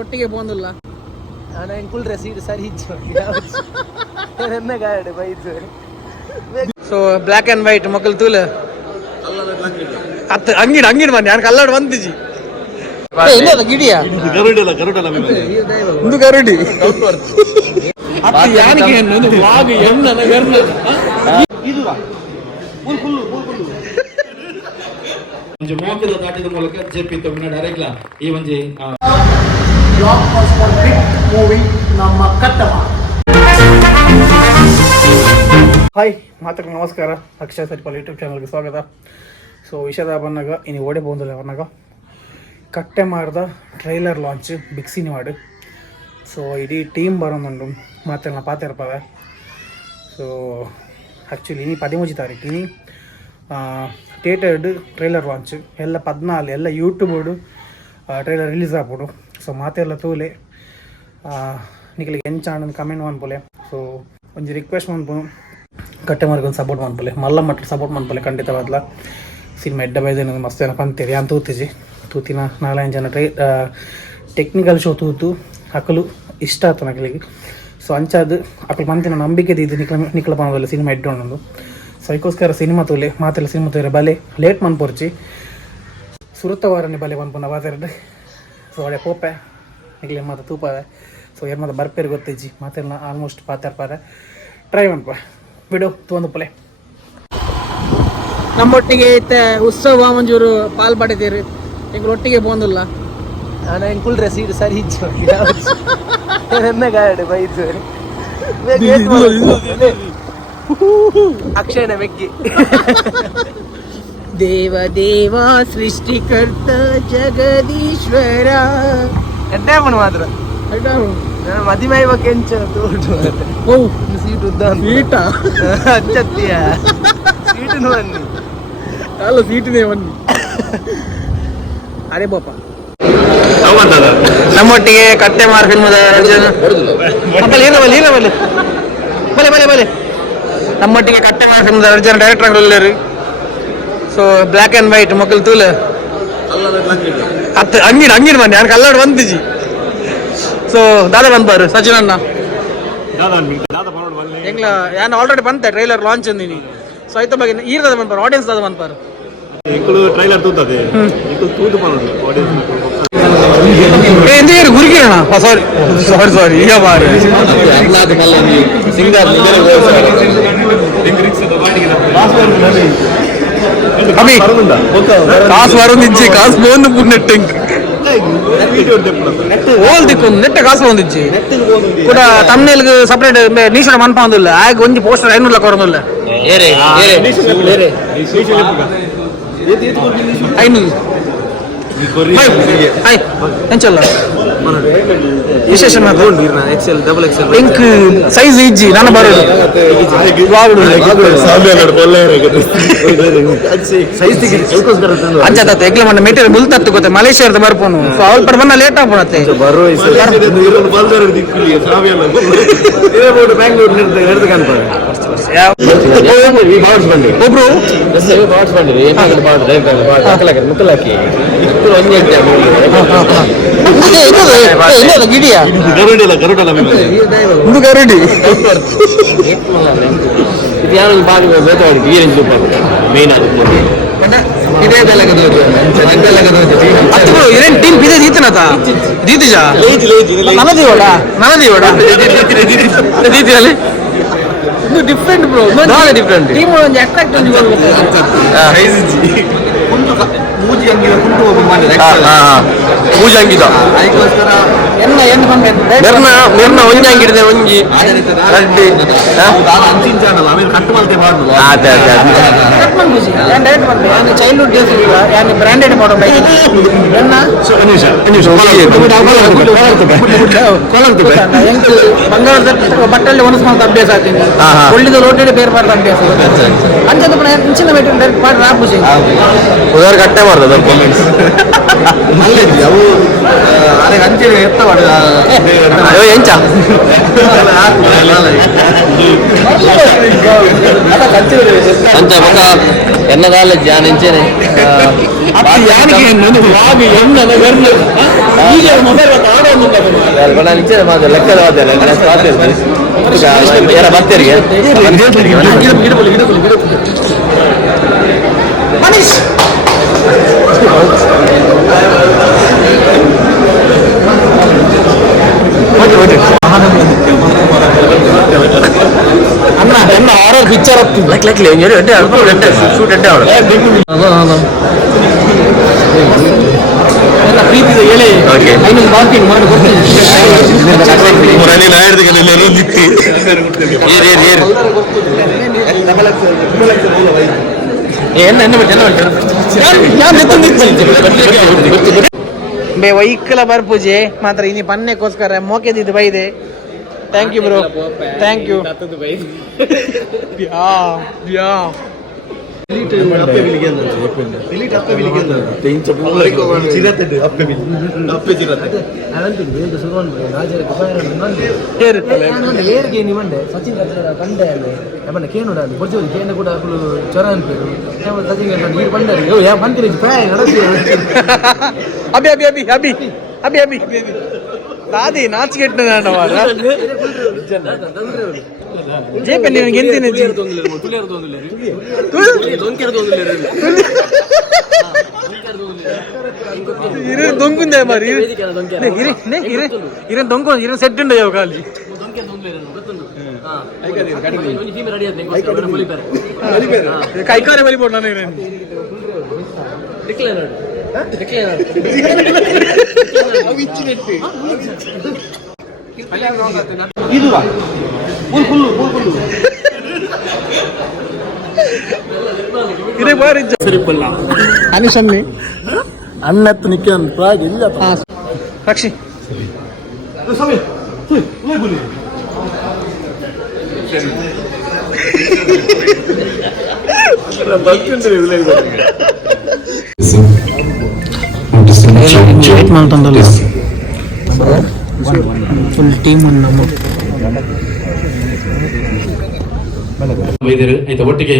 ಒಟ್ಟಿಗೆ ಬಂದಿಲ್ಲ ನಾನು ಎಂಕುಲ್ರೆ ಸೀಟ್ ಸರಿ ಎನ್ನ ಗಾಡಿ ಬೈದು ಸೊ ಬ್ಲ್ಯಾಕ್ ಆ್ಯಂಡ್ ವೈಟ್ ಮಕ್ಕಳು ತೂಲ ಅತ್ತ ಅಂಗಿಡ್ ಅಂಗಿಡ್ ಬನ್ನಿ ನಾನು ಕಲ್ಲಾಡು ಬಂದಿಜಿ ಗಿಡಿಯಾ ಇದು ಕರುಡಿ ಅತ್ತ ಯಾನಿಗೆ ವಾಗು ಎನ್ನ ಒಂಜಿ ಮೋಕದ ದಾಟಿದ ಮೂಲಕ ಜೆಪಿ ತಮಿಳ್ನ ಡೈರೆಕ್ಟ್ಲ ಈ ಒಂಜಿ ಬ್ಲಾಕ್ ಬಸ್ಟರ್ ಹಿಟ್ ಮೂವಿ ನಮ್ಮ ಕಟ್ಟಮ. ಹಾಯ್ ಮಾತಕ್ಕೆ ನಮಸ್ಕಾರ. ಅಕ್ಷಯ ಸರಿಪಲ್ ಯೂಟ್ಯೂಬ್ ಚಾನಲ್ಗೆ ಸ್ವಾಗತ. ಸೊ ವಿಷಯದ ಬಂದಾಗ ಇನ್ನು ಓಡೆ ಬಂದಿಲ್ಲ ಬಂದಾಗ ಕಟ್ಟೆ ಮಾಡಿದ ಟ್ರೈಲರ್ ಲಾಂಚ್ ಬಿಗ್ ಸಿನಿಮಾಡು. ಸೊ ಇಡೀ ಟೀಮ್ ಬರೋದುಂಡು ಮಾತೆಲ್ಲ ಪಾತಿರ್ಪವೆ. ಸೊ ಆ್ಯಕ್ಚುಲಿ ಇನಿ 13 ತಾರೀಕು ಇನಿ ಥಿಯೇಟರ್ಡು ಟ್ರೈಲರ್ ಲಾಂಚ್ ಎಲ್ಲ 14 ಎಲ್ಲ ಯೂಟ್ಯೂಬ್ಡು ಟ್ರೈಲರ್ ರಿಲೀಸ್ ಆಗ್ಬಿಡು. ಸೊ ಮಾತೆಲ್ಲ ತೂಲೆ ನಿಖಲಿಗೆ ಎಂಚಾಂಡ್ ಕಮೆಂಟ್ ಮಾಡ್ಪೊಲೆ. ಸೊ ಒಂಜಿ ರಿಕ್ವೆಸ್ಟ್ ಮಾಡ್ಬೋದು ಕಟ್ಟೆ ಮಾರ್ಗೊಂದು ಸಪೋರ್ಟ್ ಮಾಡ್ಪೊಲೆ, ಮಲ್ಲ ಮಟ್ಟ ಸಪೋರ್ಟ್ ಮಾಡ್ಪೊಲೆ ಖಂಡಿತವಾದ್ಲ. ಸಿನಿಮಾ ಎಡ್ಡ ಬೈದೇನು ಮಸ್ತ್ ಜನ ಪಂತೀರಿ ಅಂತ ತೂತಿಜಿ ತೂತಿನ 4-5 ಜನ ಟೆಕ್ನಿಕಲ್ ಶೋ ತೂತು ಅಕಲು ಇಷ್ಟ ಆಯ್ತು ನಕಲಿಗೆ. ಸೊ ಅಂಚಾದು ಅಕಲು ಪಂತಿನ ನಂಬಿಕೆ ಇದು ನಿಖಲ ಪಣದಲ್ಲಿ ಸಿನಿಮಾ ಎಡ್ಡೊಂಡು. ಸೊ ಅದಕ್ಕೋಸ್ಕರ ಸಿನಿಮಾ ತೂಲೆ ಮಾತೆಲ್ಲ ಸಿನಿಮಾ ತೂರೆ ಬಲೆ ಲೇಟ್ ಮನ್ಪೊರ್ಚಿ ಸುರುತ್ತವಾರನೇ ಬಲೆ ಬಂದ್ಪುನ ಬಾತೆರಡು. ಸೊ ಒಳ್ಳೆ ಪೋಪೆ ನಿಖಲೆ ಮಾತು ತೂಪದೆ. ಸೊ ಏನು ಮಾತು ಬರ್ಪೇರು ಗೊತ್ತಿಜ್ಜಿ ಮಾತೆಲ್ಲ ಆಲ್ಮೋಸ್ಟ್ ಪಾತಿರ್ಪಾರೆ ಟ್ರೈ ಮನ್ಪ ಬಿಡು ತೂಂದು ಪೊಲೆ. ನಮ್ಮೊಟ್ಟಿಗೆ ಐತೆ ಉತ್ಸವ ಮಂಜೂರು ಪಾಲ್ ಪಡಿತೀರಿ ಒಟ್ಟಿಗೆ ಬಂದಿಲ್ಲ. ನಾನು ಎಂಕುಲ್ರೆ ಸೀಟ್ ಸರಿ ಎನ್ನ ಗಾಡಿ ಬೈದು ಅಕ್ಷಯನ ಬೆಗ್ಗಿ ದೇವ ದೇವ ಸೃಷ್ಟಿಕರ್ತ ಜಗದೀಶ್ವರ ಎಡ್ಡೆ ಮಣ್ಣು ಮಾತ್ರ ನಾನು ಮದಿಮೈ ಬಗ್ಗೆ ಎಂಚ ತೋಟು ಸೀಟ್ ಉದ್ದ ಸೀಟ ಹಚ್ಚತ್ತೀಯ ಸೀಟು ಬನ್ನಿ ಅಲ್ಲ ಸೀಟಿನೇ ಬನ್ನಿ. ಅರೆ ಬಾಪ ನಮ್ಮೊಟ್ಟಿಗೆ ಕಟ್ಟೆ ಮಾರ್ ಫಿಲ್ಮದ ಬಲೆ ಬಲೆ ಬಲೆ ನಮ್ಮೊಟ್ಟಿಗೆ ಕಟ್ಟೆ ಮಾರ್ ಫಿಲ್ಮದ ಜನ ಡೈರೆಕ್ಟರ್ ಎಲ್ಲರು. ಸೊ ಬ್ಲ್ಯಾಕ್ ಆ್ಯಂಡ್ ವೈಟ್ ಮಕ್ಕಳು ತೂಲ ಅತ್ತ ಅಂಗಿಡ್ ಅಂಗಿಡ್ ಬನ್ನಿ ನಾನು ಕಲ್ಲಾಡು ಬಂದಿಜಿ. ಸೊ ದಾದ ಬಂದ್ಬಾರು ಸಚಿನ್ ಅಣ್ಣ ಎಂಗ್ಲ ಯಾನು ಆಲ್ರೆಡಿ ಬಂತೆ ಟ್ರೈಲರ್ ಲಾಂಚ್ ಅಂದಿನಿ. ಸೊ ಆಯ್ತು ಬಗ್ಗೆ ಈರ್ದ ಬಂದ್ಪಾರು ಆಡಿಯನ್ಸ್ ದಾದ ಬಂದ್ಪಾರು ಟ್ರೈಲರ್ ತೂತದೆ ತೂತು ಎಂದೇರು ಗುರುಗಿರೋಣ ಸಾರಿ ಸಾರಿ ಸಾರಿ ಈಗ ಬಾರಿ ಕಾಸು ವರೊಂದಿಜ್ಜಿ ಕಾಸು ಬೋಂದು ಪುಣ್ಣೆಟ್ಟೆಂಗ್ ಓಲ್ ದಿಕ್ಕೊಂದು ನೆಟ್ಟ ಕಾಸು ಒಂದಿಜ್ಜಿ ಕೂಡ ತಮ್ನೇಲ್ಗೆ ಸಪ್ರೇಟ್ ನೀಶಡ ಮನ್ಪ ಒಂದಿಲ್ಲ ಆಗ ಒಂಜಿ ಪೋಸ್ಟರ್ 500 ಲಕ್ಷ ಹೊರೊಂದಿಲ್ಲ 500 ಎಂಚಲ್ಲ ವಿಶೇಷ ಇಂಕ್ ಸೈಜ್ ಇಜ್ಜಿ ನಾನು ಬರೋದು ಅಂಚತ್ತ ಎಗ್ಲ ಮಣ್ಣ ಮೆಟೀರಿಯಲ್ ಮುಲ್ತತ್ತು ಗೊತ್ತೆ ಮಲೇಷ್ಯಾದ ಬರ್ಪೋನು. ಸೊ ಅವ್ರ ಪಡ ಬನ್ನ ಲೇಟ್ ಆಗ್ಬಿಡತ್ತೆ ಒಬ್ರು ಗಿಡಿಯಾ ಇದು ಕರುಡಿ ಇದೇನ್ ಟೀಮ್ ಬಿದೆ ದೀತನತ ದೀತಿಜಾ ನನದೀವಡ ನನದೀವಡ ದೀತಿಯಲ್ಲಿ ಇದು ಡಿಫ್ರೆಂಟ್ ಬ್ರೋ ನಾಳೆ ಡಿಫ್ರೆಂಟ್ ಟೀಮ್ ಒಂದು ಅಟ್ರಾಕ್ಟ್ ಒಂದು ಮೂಜಿ ಅಂಗಿದ ಕುಂಟು ಓಪನ್ ಮಾಡಿದೆ ಮೂಜಿ ಅಂಗಿದ ಅದಕ್ಕೋಸ್ಕರ ಎನ್ನ ಎನ್ನ ಬಂದೆ ನೆರ್ನ ನೆರ್ನ ಒಂಜಿ ಅಂಗಿಡಿದೆ ಒಂಜಿ ರಡ್ಡಿ ಅಂಚಿನ ಚಾನಲ್ ಆಮೇಲೆ ಕಟ್ ಮಾಡ್ತೆ ಬಾರ್ದು ಅದೇ ಅದೇ ಕಟ್ ಮಾಡಿ ಮೂಜಿ ನಾನು ಡೈರೆಕ್ಟ್ ಬಂದೆ ನಾನು ಚೈಲ್ಡ್ಹುಡ್ ಡೇಸ್ ಇಲ್ಲ ನಾನು ಬ್ರಾಂಡೆಡ್ ಮಾಡೋ ಬೈಕ್ ಎನ್ನ ನಿಮಿಷ ನಿಮಿಷ ಕೊಲಂತು ಬಂಗಾರದ ಬಟ್ಟಲ್ಲಿ ಒಣಸ್ ಮಾಡ್ತಾ ಅಭ್ಯಾಸ ಆಗ್ತೀನಿ ಒಳ್ಳಿದ ಲೋಟೆಡ್ ಬೇರೆ ಮಾಡ್ತಾ ಅಭ್ಯಾಸ ಅಂಚದ ಇಂಚಿನ ವೇಟ್ ಡೈರೆಕ್ಟ್ ಮಾಡಿ ರಾಬ್ ಮೂಜಿ ಉದಾರ ಕಟ್ಟೆ ಮಾಡ್ತದ ಕಾಮೆಂಟ್ಸ್ ಅಲ್ಲಿದ್ದಿ ಅವು ಅದಕ್ಕೆ ಅಂಚೆ ಎತ್ತ ಮಾಡಿದ ಅಯ್ಯೋ ಎಂಚ ಅಂಚ ಮಗ ಎನ್ನದಾಲ ಜಾನ್ ಎಂಚೇನೆ ಯಾನಿಗೆ ವಾಗಿ ಎನ್ನ ಈಗ ಮೊಬೈಲ್ ಆಡೋ ನಾನು ನಿಜ ಲೆಕ್ಕದ ಯಾರ ಭಕ್ತರಿಗೆ ಅಣ್ಣ ಎನ್ನ ಹಾರರ್ ಪಿಕ್ಚರ್ ಎಲ್ಲ ಪ್ರೀತಿದ ಹೇಳಿ ಐನೊಂದು ಬಾರ್ಕಿಂಗ್ ಮಾಡಿ ಕೊಡ್ತೀನಿ ಬೇ ವೈಕಲ ಬರ್ಪೂಜೆ ಮಾತ್ರ ಇನಿ ಪನ್ನೆಗೋಸ್ಕರ ಮೋಕೆದಿದ್ದು ಬೈದೆ thank you bro thank you Sachin ಕಂಡೆ ಏಮನ್ನ ಕೇನುಡಾలి ಬೊಜ್ಜೋಲಿ ಕೇಂದ್ರ ಕೂಡ ಚೊರ ಅನ್ಪೇರು ಸಚಿನ್ ನೀರು ಬಂಡರಿ ಯಾ ಬಂತಿರಿ ಪ್ರಾಯ ನಡೆಸಿ ಅಭಿ ಅಭಿ ಅಭಿ ಅಭಿ ಅಭಿ ಅಭಿ ದಾದಿ ನಾಚಿಕೆಟ್ಟ ನಾನವಾರ ಜೇಪೆ ನಿನಗೆ ಎಂದಿನ ದೊಂಗುಂದೆ ಮಾರಿ ಇರನ್ ದೊಂಗು ಇರನ್ ಸೆಟ್ ಉಂಡ ಯಾವ ಕಾಲಿ ಕೈಕಾರೆ ಬಲಿಬೋಡ್ ನಾನು ಇದೇ ಬಾರಿ ಸರಿಪಲ್ಲ ಅನಿಶನ್ನಿ ಅಣ್ಣತ್ತು ನಿಕ್ಕನ್ ಪ್ರಾಯ ಇಲ್ಲ ರಕ್ಷಿ ಫುಲ್ ಟೀಮ್ ನಮ್ಮ ವೈದ್ಯರು ಆಯ್ತಾ ಒಟ್ಟಿಗೆ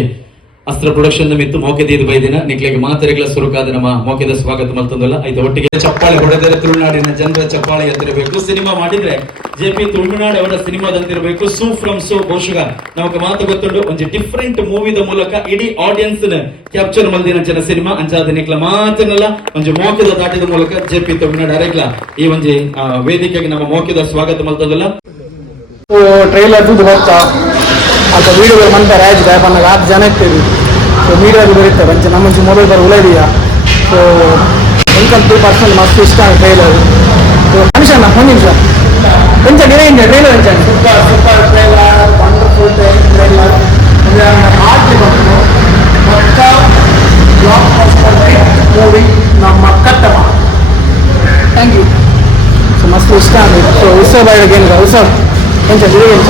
ಅಸ್ತ್ರ ಪ್ರೊಡಕ್ಷನ್ ಮಿತ್ತು ಮೋಕೆದ ಬೈದಿನ ನಿಕ್ಲೆಗೆ ಮಾತರಿಗಳ ಸುರುಕಾದ ನಮ್ಮ ಮೋಕೆದ ಸ್ವಾಗತ ಮಲ್ತೊಂದಲ್ಲ ಆಯ್ತಾ ಒಟ್ಟಿಗೆ ಚಪ್ಪಾಳೆ ಹೊಡೆದರೆ ತುಳುನಾಡಿನ ಜನರ ಚಪ್ಪಾಳೆ ಎತ್ತಿರಬೇಕು ಸಿನಿಮಾ ಮಾಡಿದ್ರೆ JP ತುಳುನಾಡು ಅವರ ಸಿನಿಮಾದಂತಿರಬೇಕು ಸೂ ಫ್ರಮ್ ಸೋ ಬಹುಶಃ ನಮಗೆ ಮಾತು ಗೊತ್ತುಂಡು ಒಂದು ಡಿಫ್ರೆಂಟ್ ಮೂವಿದ ಮೂಲಕ ಇಡೀ ಆಡಿಯನ್ಸ್ ಕ್ಯಾಪ್ಚರ್ ಮಲ್ದಿನ ಜನ ಸಿನಿಮಾ ಅಂಚಾದ ನಿಕ್ಲ ಮಾತನಲ್ಲ ಒಂದು ಮೋಕೆದ ದಾಟಿದ ಮೂಲಕ JP ತುಳುನಾಡು ಅರೆಗ್ಲ ಈ ಒಂದು ವೇದಿಕೆಗೆ ನಮ್ಮ ಮೋಕೆದ ಸ್ವಾಗತ ಮಲ್ತೊಂದಲ್ಲ ಟ್ರೈಲರ್ ಇದು ಬರ್ತಾ ಅಂತ ವೀಡಿಯೋ ಮಂತ ರಾಜ್ ಗಾಯಪನ್ನಾಗ 8 ಜನ ಇರ್ತೀವಿ ಸೊ ಮೀಡಿಯಾದಲ್ಲಿ ಬರೀತಾರೆ ಅಂಚೆ ನಮ್ಮ ಮೊಬೈಲ್ ಬರೋ ಉಳಿದೀಯಾ ಸೊ ಎಂಕಲ್ 2% ಮಸ್ತ್ ಇಷ್ಟ ಟ್ರೈಲರ್ ಸೊ ಮನುಷ್ಯನ ಒಂದು ನಿಮಿಷ ಎಂಚ ಡಿರೈನ್ ಟ್ರೈಲರ್ ಎಂಚ ಸೂಪರ್ ಟ್ರೈಲರ್ ವಂಡರ್ಫುಲ್ ಟ್ರೈಲರ್ ಆರ್ಟಿ ಬಂತು ಪಕ್ಕ ಬ್ಲಾಕ್ ಬಸ್ಟರ್ ಮೂವಿ ನಮ್ಮ ಕಟ್ಟಮ ಥ್ಯಾಂಕ್ ಯು ಸೊ ಮಸ್ತ್ ಇಷ್ಟ ಆಗಿದೆ ಸೊ ಉತ್ಸವ ಬಾಯಿಗೆ ಏನು ಉತ್ಸವ ಎಂಚ ಡಿರೈನ್ ಎಂಚ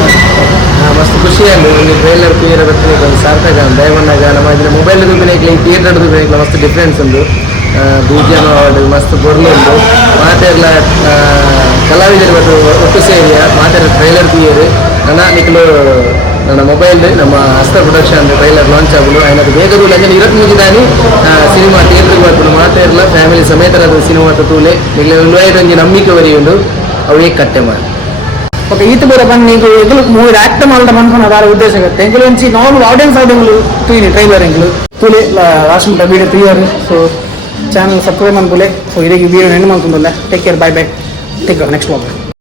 ಮಸ್ತ್ ಖುಷಿಯಾಗಿ ಒಂದು ಟ್ರೈಲರ್ ಕ್ಲಿಯರ್ ಬರ್ತೀನಿ ಒಂದು ಸಾರ್ಥಕ ದಯಮನ್ನಾಗ ನಮ್ಮ ಇದನ್ನ ಮೊಬೈಲ್ ದುಬ್ಬಿನಾಗ್ಲಿ ಥಿಯೇಟರ್ ದುಬ್ಬಿನಾಗ್ಲಿ ಮಸ್ತ್ ಡಿಫ್ರೆನ್ಸ್ ಉಂಟು BGM ಅವಾರ್ಡ್ ಮಸ್ತ್ ಕೊರ್ಲು ಉಂಟು ಮಾತೆಲ್ಲ ಕಲಾವಿದರು ಬಟ್ಟು ಒಟ್ಟು ಸೇರಿಯ ಮಾತೆಲ್ಲ ಟ್ರೈಲರ್ ಕ್ಲಿಯರ್ ನನ್ನ ನಿಕ್ಲು ನನ್ನ ಮೊಬೈಲ್ ನಮ್ಮ ಅಸ್ತ್ರ ಪ್ರೊಡಕ್ಷನ್ ಟ್ರೈಲರ್ ಲಾಂಚ್ ಆಗಲು ಆಯ್ನದು ಬೇಗ ರೂಲ್ ಅಂದರೆ ಇರಕ್ಕೆ ಮುಗಿದಾನಿ ಸಿನಿಮಾ ಥಿಯೇಟರ್ಗೆ ಬರ್ಕೊಂಡು ಮಾತೆಲ್ಲ ಫ್ಯಾಮಿಲಿ ಸಮೇತರಾದ ಸಿನಿಮಾ ತೂಲೆ ನಿಕ್ಲೆ ಒಂದು ನಂಬಿಕೆ ವರಿ ಉಂಟು ಅವೇ ಕಟ್ಟೆ ಮಾಡಿ ఓకే ఈత బూర పని నీకు ఎగులు మూవీ యాక్ట్ ಮಾಡడం అనుకున్న దాని ఉద్దేశం ఎంకుల నుంచి నార్మల్ ఆడియన్స్ ఆడియన్లు తూని ట్రైలర్ ఎంకులు తూలి రాష్ట్రం వీడియో తీయారు సో ఛానల్ సబ్స్క్రైబ్ అనుకోలే సో ఇది వీడియో ఎండ్ ಮಾಡ್ಕೊಂಡಲ್ಲ take care bye bye take next vlog